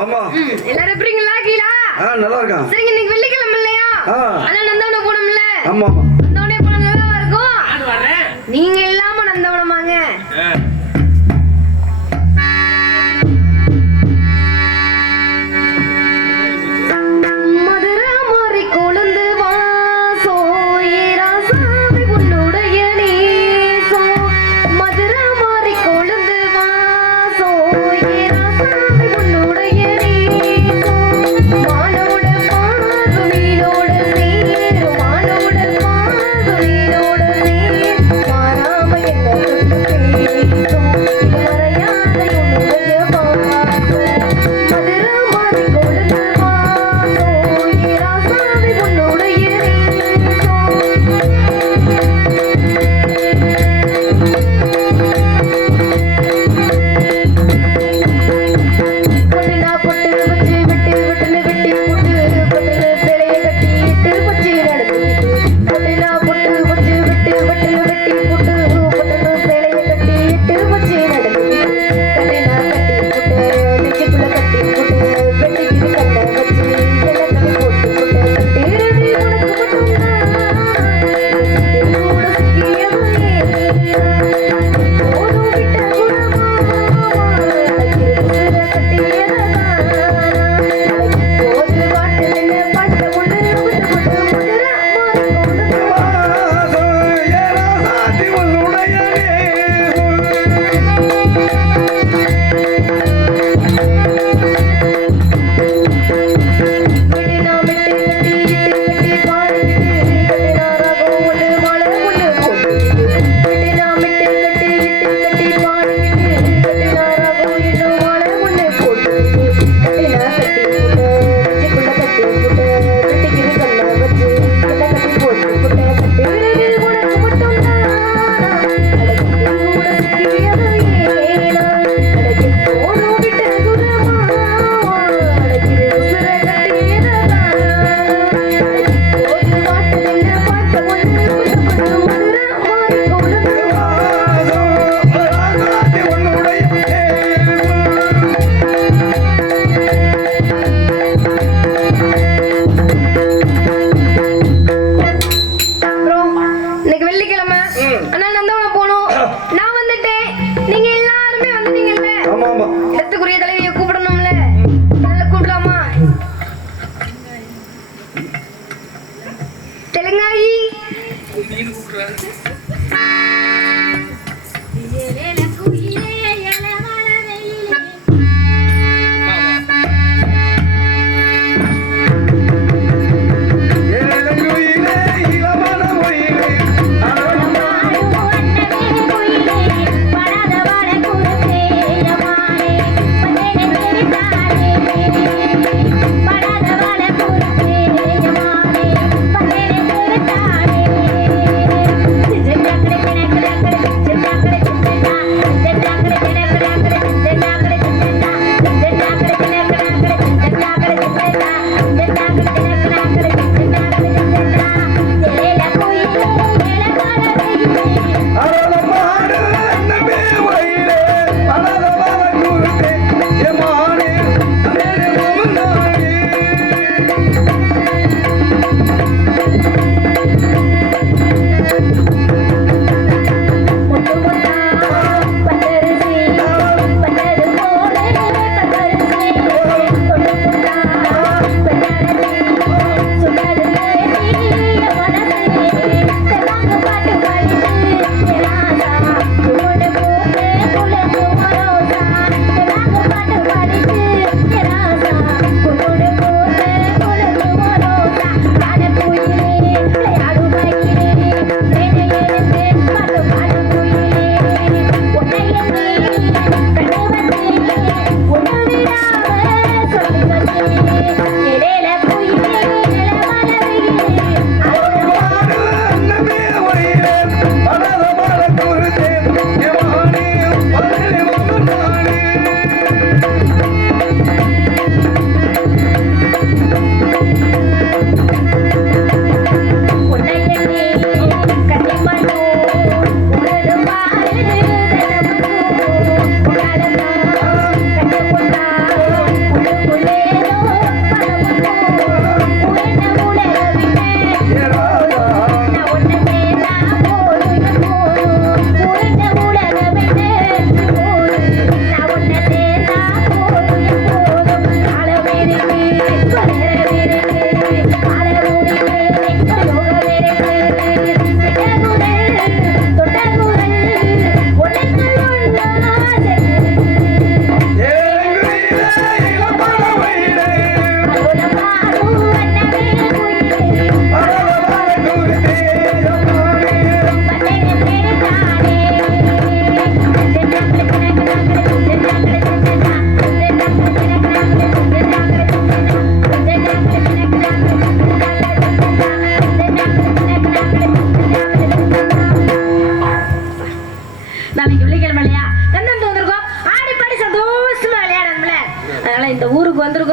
ஆமா எல்லாரும் எப்படிங்களா கீழா நல்லா இருக்கான். சரிங்க இன்னைக்கு வெள்ளிக்கிழமை இல்லையா? அதான் நந்தாவனம் போனோம்ல. ஆமா ஆமா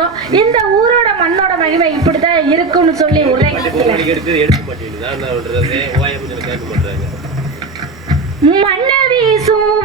வரும் இந்த ஊரோட மண்ணோட மகிமை இப்படிதான் இருக்கும்னு சொல்லி உரை மண்ண வீசும்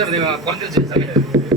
Cuántos de de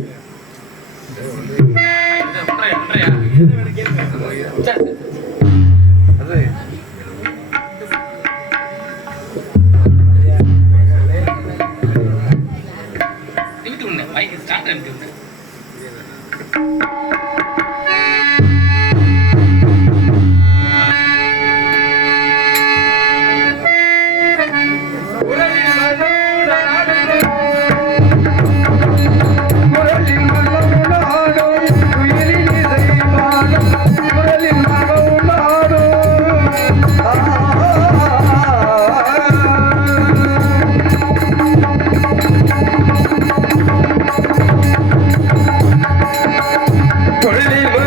குரலின்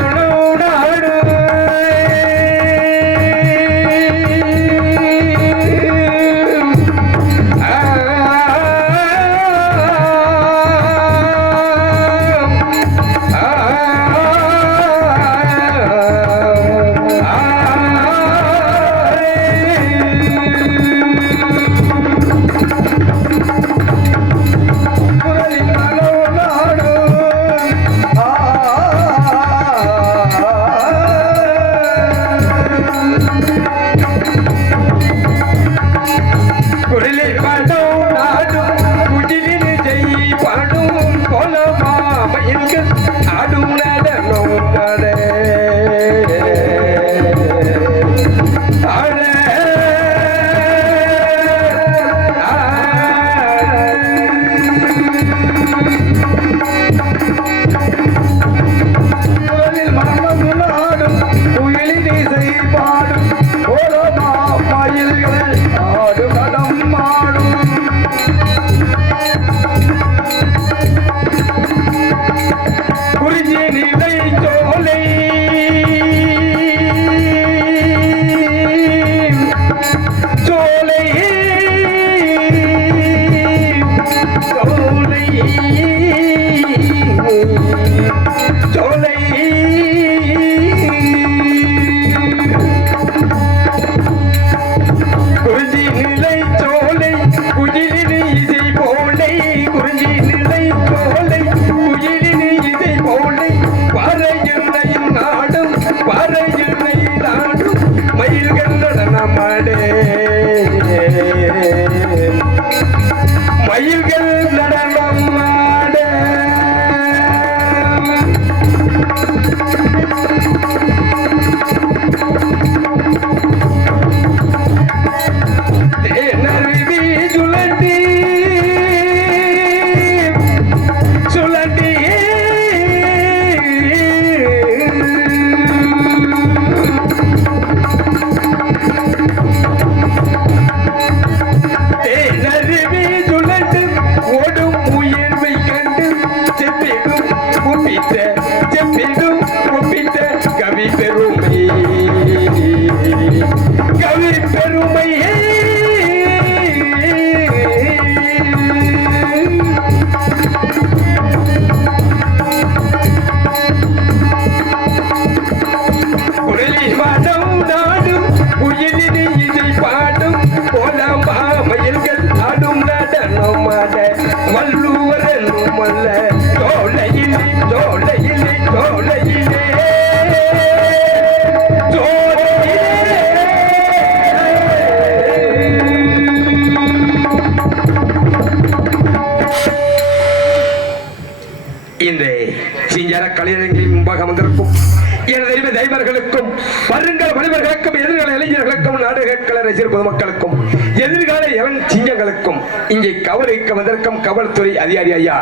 எனது தெய்வர்களுக்கும் வருங்கால மனிதர்களுக்கும் எதிர்கால இளைஞர்களுக்கும் நாடக ரசிகர் பொதுமக்களுக்கும் எதிர்கால இளம் சிங்கங்களுக்கும் இங்கே கவலைக்க வந்திருக்கும் காவல்துறை அதிகாரி ஐயா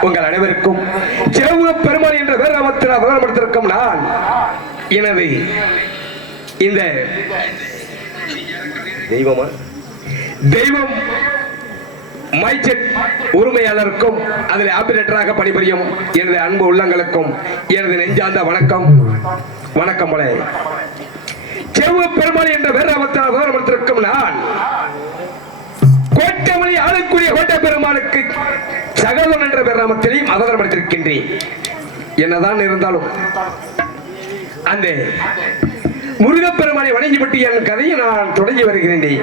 உங்கள் அனைவருக்கும் சிறவு பெருமாள் என்ற வேறாமத்தில் அவதாரப்படுத்திருக்கும் நான். எனது இந்த தெய்வமா? தெய்வம் மைச்செட் உரிமையாளருக்கும் அதில் ஆபரேட்டராக பணிபுரியும் எனது அன்பு உள்ளங்களுக்கும் எனது நெஞ்சார்ந்த வணக்கம். வணக்கம் போல செவ்வ பெருமாள் என்ற வேறாமத்தால் கௌரவத்திற்கும் நான் கோட்டமணி ஆளக்கூடிய கோட்டை பெருமாளுக்கு சகலம் என்ற பெருமாமத்திலையும் அவதாரப்படுத்திருக்கின்றேன் என்னதான் இருந்தாலும் அந்த முருகப்பெருமானை வணங்கிவிட்டு என் கதையை நான் தொடங்கி வருகிறேன்.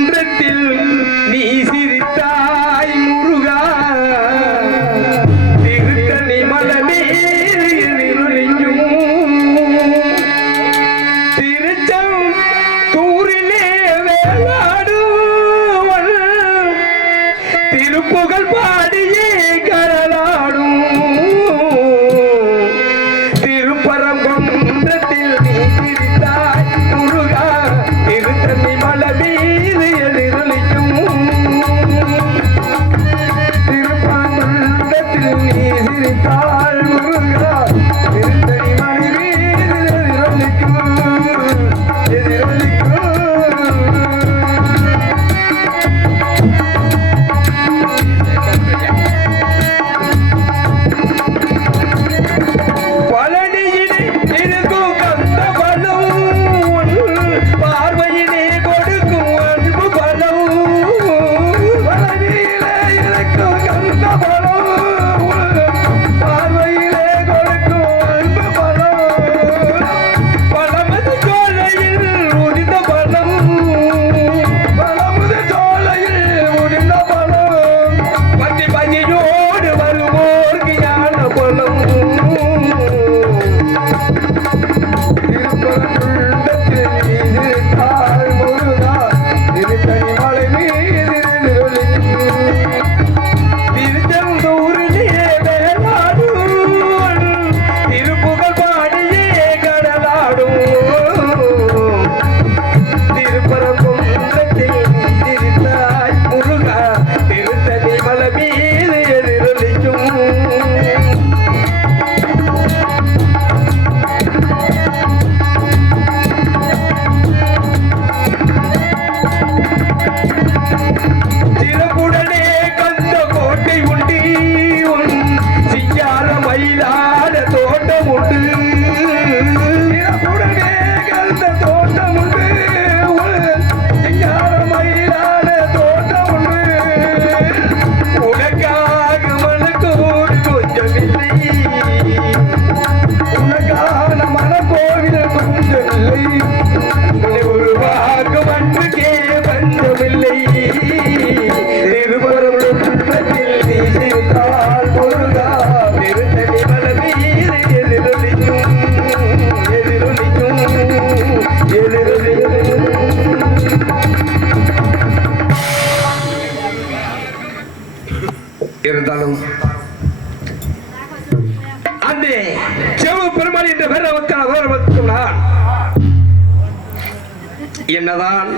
என்னதான்?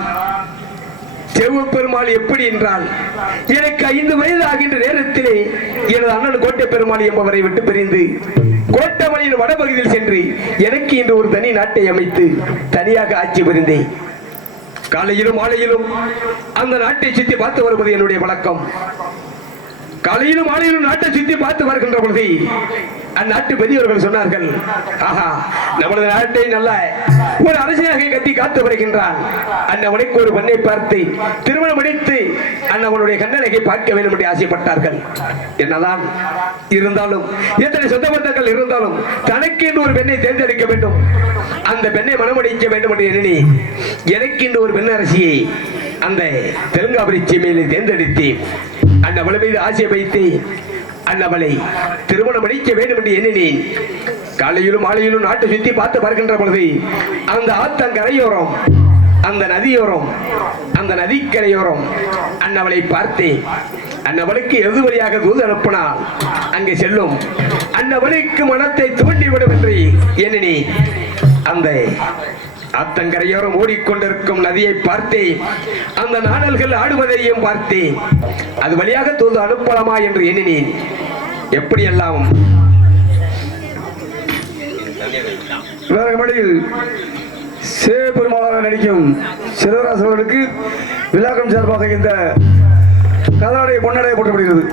செவ பெருமாள் எப்படி என்றால் எனக்கு ஐந்து வயது ஆகின்ற நேரத்திலே எனது அண்ணன் கோட்டை பெருமாள் என்பவரை விட்டு பிரிந்து கோட்டமலையின் வடபகுதியில் சென்று எனக்கு இன்று ஒரு தனி நாட்டை அமைத்து தனியாக ஆட்சி புரிந்தேன். காலையிலும் மாலையிலும் அந்த நாட்டை சுற்றி பார்த்து வருவது என்னுடைய வழக்கம். காலையிலும் மாலையிலும் நாட்டை சுத்தி பார்த்து வருகின்ற பொழுது அந்நாட்டு பெரியவர்கள் சொன்னார்கள் ஆஹா நமது நாட்டை நல்ல ஒரு அரசியாக கட்டி காத்து வருகின்றான். அண்ணவனுக்கு ஒரு பெண்ணை பார்த்து திருமணம் அடித்து அண்ணவனுடைய கண்ணழகை பார்க்க வேண்டும் என்று ஆசைப்பட்டார்கள். என்னதான் இருந்தாலும் எத்தனை சொந்த பந்தங்கள் இருந்தாலும் தனக்கு என்று ஒரு பெண்ணை தேர்ந்தெடுக்க வேண்டும். அந்த பெண்ணை மனமடிக்க வேண்டும் என்று எண்ணி எனக்கு என்று ஒரு பெண் அரசியை அந்த தெலுங்காபுரி சீமையிலே தேர்ந்தெடுத்து அண்ணவளை மீது ஆசை வைத்து அண்ணவளை திருமணம் அடிக்க வேண்டும் என்று எண்ணினேன். காலையிலும் மாலையிலும் நாட்டை சுத்தி பார்த்து பார்க்கின்ற பொழுது அந்த ஆத்தங்கரையோரம் அந்த நதியோரம் அந்த நதிக்கரையோரம் அண்ணவளை பார்த்தேன் அண்ணவளுக்கு எது வழியாக தூது அனுப்பினால் அங்கே செல்லும் அண்ணவளுக்கு மனத்தை தூண்டிவிடும் என்று எண்ணினேன். அந்த அத்தங்கரையோரம் ஓடிக்கொண்டிருக்கும் நதியை பார்த்தேன் அந்த நாடல்கள் ஆடுவதையும் பார்த்தேன் அது வழியாக தூது அனுப்பலாமா என்று எண்ணினேன். எப்படியெல்லாம்? வேற மடியில் சேபெருமாளாக நடிக்கும் சிவராசவர்களுக்கு விழாக்கம் சார்பாக இந்த கதலாடை பொன்னடை போட்டப்படுகிறது